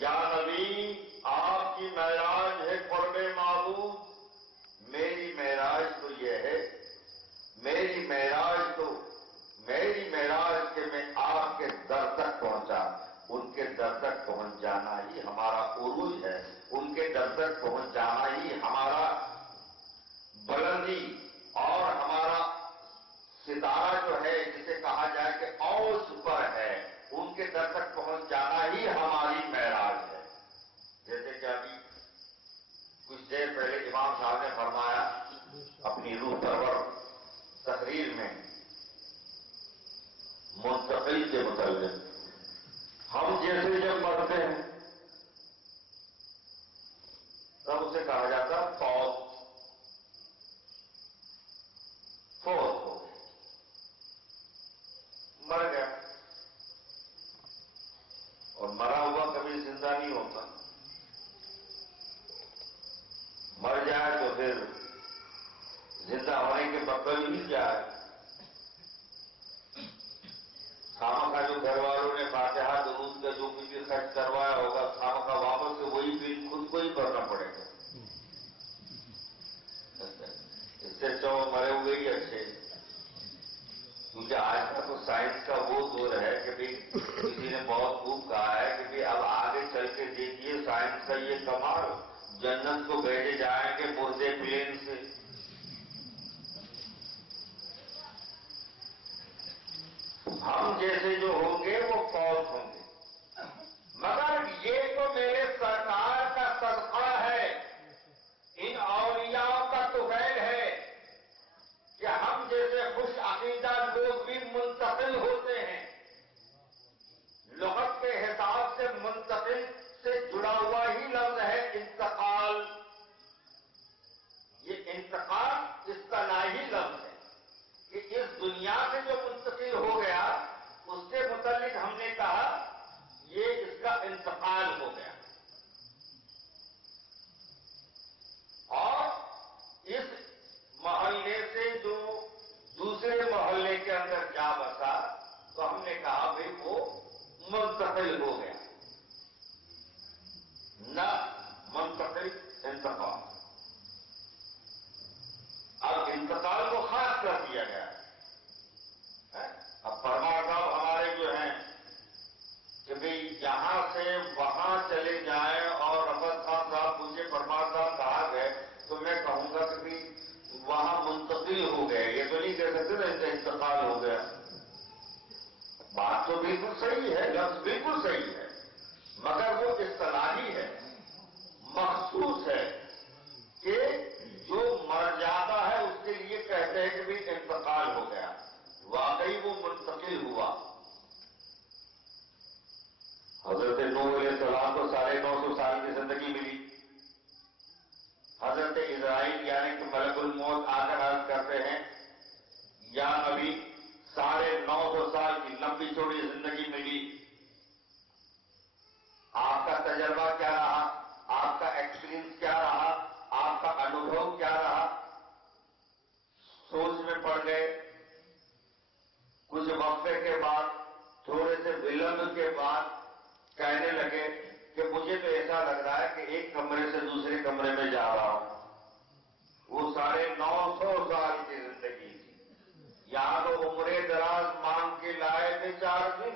یا نبی آپ کی معراج ہے قرب معبود، میری معراج تو یہ ہے، میری معراج کہ میں آپ کے در تک پہنچا، ان کے در تک پہنچ جانا ہی ہمارا عروج ہے، ان کے در تک پہنچ جانا ہی ہمارا بلندی اور ہمارا ستارہ جو ہے جسے کہا جائے کہ اوج پر ہے، ان کے در تک پہنچ جانا ہی ہماری معراج ہے۔ جیسے کہ ابھی کچھ دیر پہلے امام صاحب نے فرمایا اپنی روح پرور تقریر میں منتقل کے متعلق، ہم جیسے جب مرتے ہیں تب اسے کہا جاتا فوت ہو گئے، مر گیا، اور مرا ہوا کبھی زندہ نہیں ہوتا، مر جائے تو پھر زندہ ہونے کے مطلب ہی کیا ہے؟ خامخواہ جو گھر والوں نے فاتحہ درود کا جو کچھ بھی خرچ کروایا ہوگا، خامخواہ واپس سے وہی بل خود کو ہی بھرنا پڑے گا۔ اس سے اچھا وہ مرے ہوئے ہی اچھے، کیونکہ آج کا تو سائنس کا وہ دور ہے کہ بھی کسی نے بہت خوب کہا ہے کہ بھی اب آگے چل کے دیکھیے سائنس کا یہ کمال، جنت کو بھیجے جائیں گے مردے پلین سے۔ ہم جیسے جو ہوں گے وہ فوت ہوں گے، مگر یہ تو میرے سرکار کا صدقہ ہے، ان اولیاء کا طفیل ہے کہ ہم جیسے خوش عقیدہ لوگ بھی منتقل ہوتے ہیں۔ لغت کے حساب سے منتقل سے جڑا ہوا ہی لفظ ہے انتقال، یہ انتقال اصطلاحی لفظ ہے کہ اس دنیا سے جو منتقل ہو گیا اس کے متعلق ہم نے کہا یہ اس کا انتقال ہو گیا، اور اس محلے سے جو دوسرے محلے کے اندر جا بسا تو ہم نے کہا بھائی وہ منتقل ہو گیا، نہ منتقل انتقال۔ اب انتقال کو خاص کر دیا گیا ہے۔ اب پرمار صاحب ہمارے جو ہیں کہ بھئی یہاں سے وہاں چلے جائیں اور رفت خان صاحب مجھے پرمار صاحب کہا گئے تو میں کہوں گا کہ بھئی وہاں منتقل ہو گئے، یہ تو نہیں کہہ سکتے نا ان کا انتقال ہو گیا۔ بات تو بالکل صحیح ہے، لفظ بالکل صحیح ہے، مگر وہ اصطلاحی ہے، مخصوص ہے کہ جو مر جاتا ہے اس کے لیے کہتے ہیں کہ بھی انتقال ہو گیا، واقعی وہ منتقل ہوا۔ حضرت نوح علیہ السلام کو 950 سال کی زندگی ملی، حضرت اسرائیل یعنی کہ ملک الموت آ کر عرض کرتے ہیں یا نبی 950 سال کی لمبی چوڑی زندگی ملی، آپ کا تجربہ کیا رہا، آپ کا ایکسپیرینس کیا رہا، آپ کا انوبھو کیا رہا؟ سوچ میں پڑ گئے، کچھ وقفے کے بعد تھوڑے سے ولمب کے بعد کہنے لگے کہ مجھے تو ایسا لگ رہا ہے کہ ایک کمرے سے دوسرے کمرے میں جا رہا ہوں۔ وہ 950 سال کی زندگی تھی، یہاں تو عمر دراز مانگ کے لائے تھے 4 دن،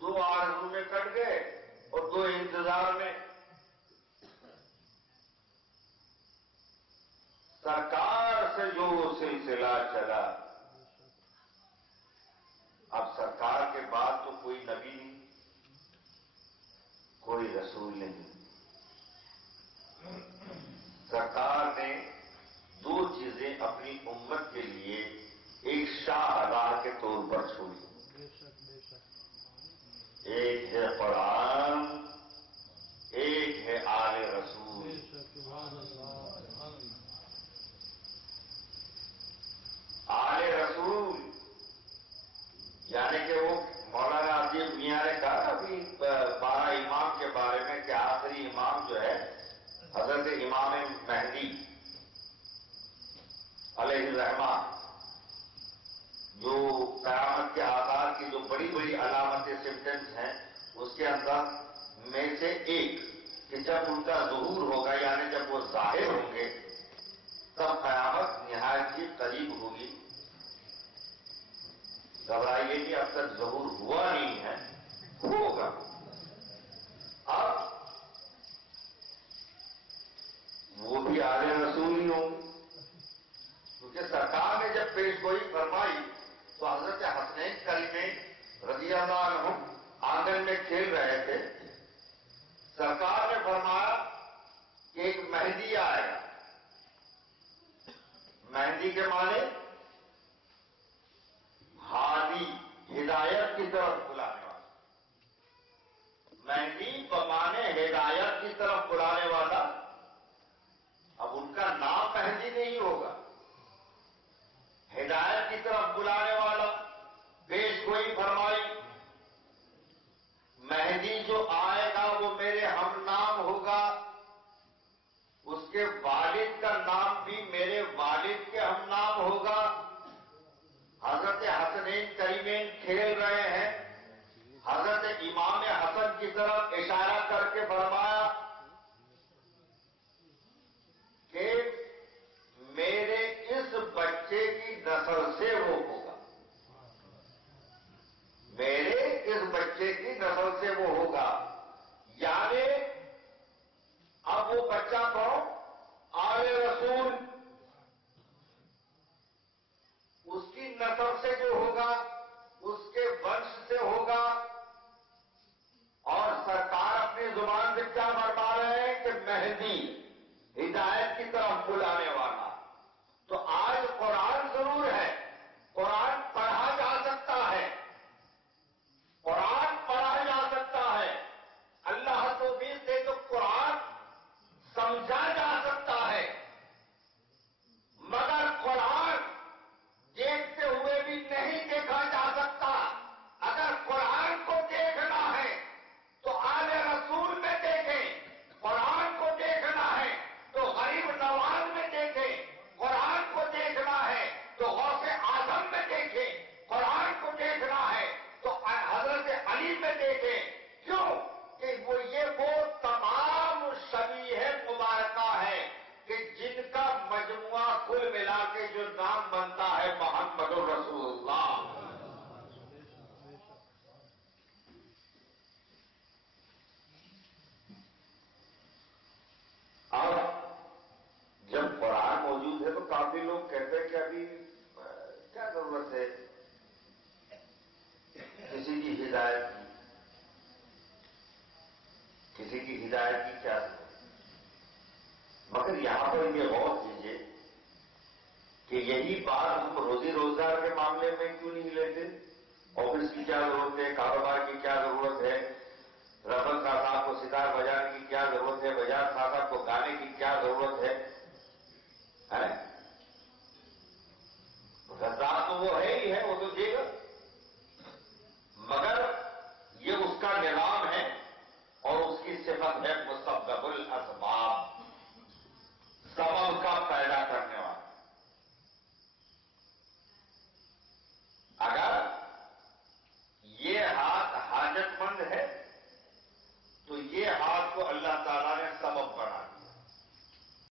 2 آرزو میں کٹ گئے اور 2 انتظار میں۔ سرکار سے جو سلسلہ چلا، اب سرکار کے بعد تو کوئی نبی نہیں، کوئی رسول نہیں۔ سرکار نے 2 چیزیں اپنی امت کے لیے ایک شاہراہ کے طور پر چھوڑی، ایک ہے قرآن، ایک ہے آل رسول۔ آل رسول یعنی کہ وہ مولانا عزیز میاں نے کہا نا کہ 12 امام کے بارے میں کہ آخری امام جو ہے حضرت امام مہدی علیہ الرحمہ، جو قیامت کے آغاز کی جو بڑی بڑی علامتیں سمٹمس ہیں اس کے اندر میں سے ایک جب ان کا ظہور ہوگا یعنی جب وہ ظاہر ہوں گے تب قیامت نہایت ہی قریب ہوگی. گھبرائیے کہ اب تک ظہور ہوا نہیں ہے، ہوگا. اب وہ بھی آل رسول ہی ہوں، کیونکہ سرکار نے جب پیش گوئی فرمائی تو حضرت حسنین کریمین رضی اللہ عنہ آنگن میں کھیل رہے تھے. سرکار نے فرمایا کہ ایک مہدی آئے گا. مہدی کے معنی ہادی، ہدایت کی طرف بلانے والا. مہدی بمانے ہدایت کی طرف بلانے والا. اب ان کا نام مہدی نہیں ہوگا، ہدایت کی طرف بلانے والا. پیش گوئی فرمائی مہدی جو آئے گا وہ میرے ہم نام ہوگا، اس کے والد کا نام بھی میرے والد کے ہم نام ہوگا. حضرت حسنین کریمین کھیل رہے ہیں. حضرت امام حسن کی طرف اشارہ کر کے فرمایا کہ میرے اس بچے کی نسل سے وہ ہوگا، میرے اس بچے کی نسل سے وہ ہوگا. یعنی اب وہ بچہ کون؟ آل رسول. اس کی نسل سے جو ہوگا اس کے ونش سے ہوگا. اور سرکار اپنی زبان سے کیا فرما رہے ہیں کہ مہدی، ہدایت کی طرف بلانے والا. تو آج قرآن ضرور ہے، قرآن پڑھا جا سکتا ہے، قرآن پڑھا جا سکتا ہے. اللہ توفیق دے تو قرآن سمجھا جا سکتا ہے، مگر قرآن دیکھتے ہوئے بھی نہیں دیکھا جا سکتا. اگر قرآن کو دیکھنا ہے تو آل رسول میں دیکھیں، قرآن کو دیکھنا ہے تو غریب نواز میں دیکھیں، قرآن کو دیکھنا ہے تو غوث اعظم میں دیکھیں، قرآن کو دیکھنا ہے تو حضرت علی میں دیکھیں. کیوں کہ وہ تمام شبیہ مبارکہ ہے کہ جن کا مجموعہ کل ملا کے جو نام بنتا ہے محمد الرسول اللہ. اب جب قرآن موجود ہے تو کافی لوگ کہتے ہیں کہ ابھی کیا ضرورت ہے کسی کی ہدایت کی، کسی کی ہدایت کی کیا ضرورت. مگر یہاں پر یہ غور کیجیے کہ یہی بات ہم روزی روزگار کے معاملے میں کیوں نہیں لیتے؟ آفس کی کیا ضرورت ہے،